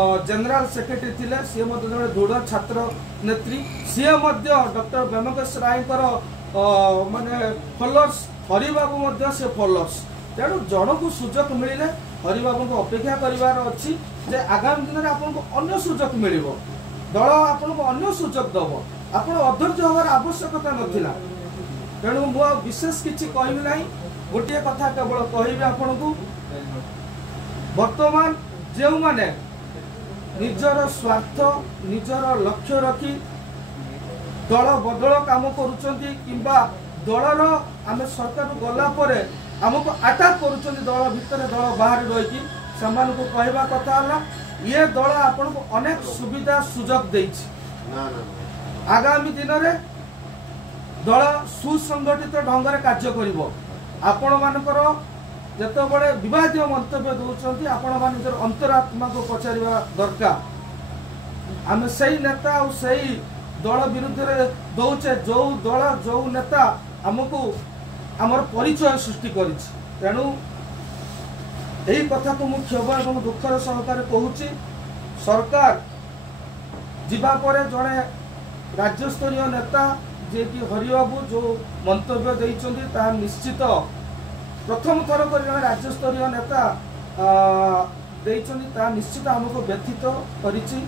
General secretary थिले सी जड़े दृढ़ छात्र नेत्री सी डॉक्टर व्यमकेश राय माने फॉलोअर्स हरिबाबू से फॉलोअर्स तेणु जन को सुजोग मिले हरिबाबू को अपेक्षा करार अच्छी जे आगामी दिन में आपको अन्य सुजोग मिल दल आपको अन्य सुजोग दब आप अधैर्य हमार आवश्यकता नाला तेणु मु विशेष किसी कहबी ना गोटे कथा केवल कहबी आपण को वर्तमान जो माने निजर स्वार्थ निजर लक्ष्य रखी दल बदल काम करुचंती किंबा दलर आम सरकार गला परे आमको अटैक करुचंती दल भितर दल बाहर रही को कहवा कथा है ये दल आपन को अनेक सुविधा सुजोग देछि आगामी दिन में दल सुसंगठित ढंग से कार्य करिवो आपण मानकर जेतबेले विवादीय मंतव्य दौरान आपण मान निजर अंतरात्मा को पचारिबा दरकार आम सही नेता और सही दल विरुद्ध दौचे जो दल जो नेता आमको आमर परिचय सृष्टि करिछि तेणु यही कथा को मुझे और दुखर सहकार कहूँ सरकार जीवा परे जड़े राज्यस्तरीय नेता जे कि हरिबाबू जो मंतव्य देइछन्ती निश्चित प्रथम थर कर जड़े राज्यस्तरीय नेता देइछन्ती निश्चित आमको व्यथित करिछि।